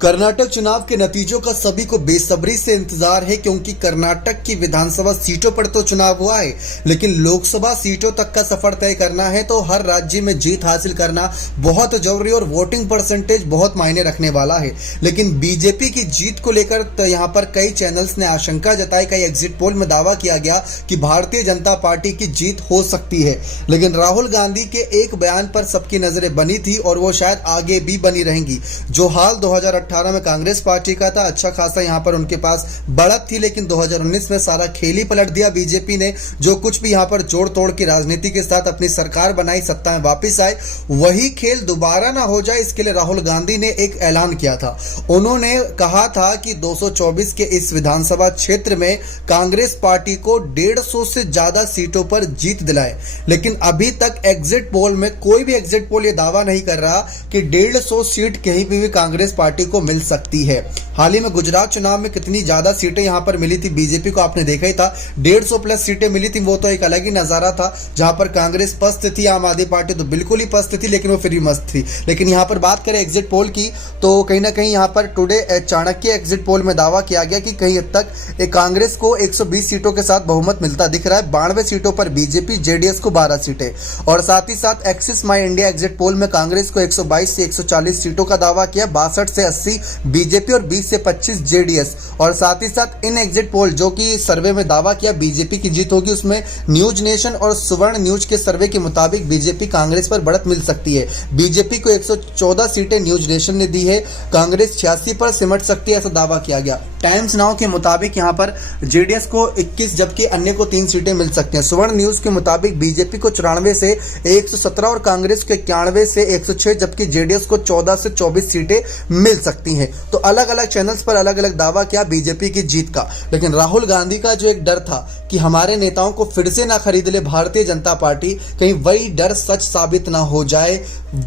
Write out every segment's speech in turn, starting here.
कर्नाटक चुनाव के नतीजों का सभी को बेसब्री से इंतजार है, क्योंकि कर्नाटक की विधानसभा सीटों पर तो चुनाव हुआ है, लेकिन लोकसभा सीटों तक का सफर तय करना है तो हर राज्य में जीत हासिल करना बहुत जरूरी और वोटिंग परसेंटेज बहुत मायने रखने वाला है। लेकिन बीजेपी की जीत को लेकर तो यहाँ पर कई चैनल्स ने आशंका जताई, कई एग्जिट पोल में दावा किया गया कि भारतीय जनता पार्टी की जीत हो सकती है। लेकिन राहुल गांधी के एक बयान पर सबकी नजरें बनी थी और वो शायद आगे भी बनी रहेंगी। जो हाल 2018 में कांग्रेस पार्टी का था, अच्छा खासा यहाँ पर उनके पास बढ़त थी, लेकिन 2019 में सारा खेल ही पलट दिया बीजेपी ने। जो कुछ भी यहाँ पर जोड़ तोड़ की राजनीति के साथ अपनी सरकार बनाई, सत्ता में वापस आए, वही खेल दोबारा ना हो जाए, इसके लिए राहुल गांधी ने एक ऐलान किया था। उन्होंने कहा था कि 224 के इस विधानसभा क्षेत्र में कांग्रेस पार्टी को 150 से ज्यादा सीटों पर जीत दिलाए। लेकिन अभी तक एग्जिट पोल में कोई भी एग्जिट पोल ये दावा नहीं कर रहा कि 150 सीट कहीं भी कांग्रेस पार्टी को मिल सकती है। हाल ही में गुजरात चुनाव में कितनी ज्यादा सीटें यहां पर मिली थी बीजेपी को, आपने देखा ही था, 150 प्लस सीटें मिली थी। वो तो एक अलग ही नजारा था, जहां पर कांग्रेस पस्त थी, आम आदमी पार्टी तो बिल्कुल ही पस्त थी, लेकिन वो फिर भी मस्त थी। लेकिन यहां पर बात करें एग्जिट पोल की, तो कहीं ना कहीं यहां पर टुडे चाणक्य एग्जिट पोल में दावा किया गया कि कहीं हद तक कांग्रेस को 120 सीटों के साथ बहुमत मिलता दिख रहा है। 92 सीटों पर बीजेपी, जेडीएस को 12 सीटें। और साथ ही साथ एक्सिस माई इंडिया एग्जिट पोल में कांग्रेस को 122 से 140 सीटों का दावा किया, 62 से 80 बीजेपी और 20 से 25 जेडीएस। और साथ ही साथ इन एग्जिट पोल जो कि सर्वे में दावा किया बीजेपी की जीत होगी, उसमें न्यूज नेशन और सुवर्ण न्यूज के सर्वे के मुताबिक बीजेपी कांग्रेस पर बढ़त मिल सकती है। बीजेपी को 114 सीटें न्यूज नेशन ने दी है, कांग्रेस 86 पर सिमट सकती है, ऐसा दावा किया गया। टाइम्स नाउ के मुताबिक यहां पर जेडीएस को 21 जबकि अन्य को 3 सीटें मिल सकती हैं। सुवर्ण न्यूज के मुताबिक बीजेपी को 94 से 117 और कांग्रेस को 91 से 106 जबकि जेडीएस को 14 से 24 सीटें मिल सकती हैं। तो अलग अलग चैनल्स पर अलग अलग दावा किया बीजेपी की जीत का। लेकिन राहुल गांधी का जो एक डर था कि हमारे नेताओं को फिर से ना खरीद ले भारतीय जनता पार्टी, कहीं वही डर सच साबित ना हो जाए,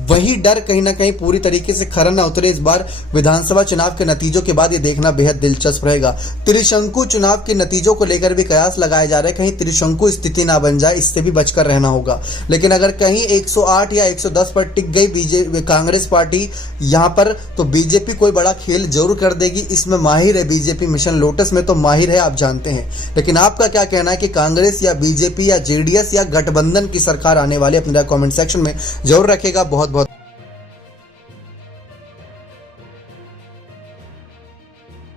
वही डर कहीं ना कहीं पूरी तरीके से खरा ना उतरे। इस बार विधानसभा चुनाव के नतीजों के बाद ये देखना बेहद दिलचस्प रहेगा। त्रिशंकु चुनाव के नतीजों को लेकर भी कयास लगाए जा रहे हैं, कहीं त्रिशंकु स्थिति ना बन जाए, इससे भी बचकर रहना होगा। लेकिन अगर कहीं 108 या 110 पर टिक गई बीजेपी कांग्रेस पार्टी यहां पर, तो बीजेपी कोई बड़ा खेल जरूर कर देगी। इसमें माहिर है बीजेपी, मिशन लोटस में तो माहिर है, आप जानते हैं। लेकिन आपका क्या कहना है कि कांग्रेस या बीजेपी या जेडीएस या गठबंधन की सरकार आने वाली, अपने कमेंट सेक्शन में जरूर रखेगा। बहुत बहुत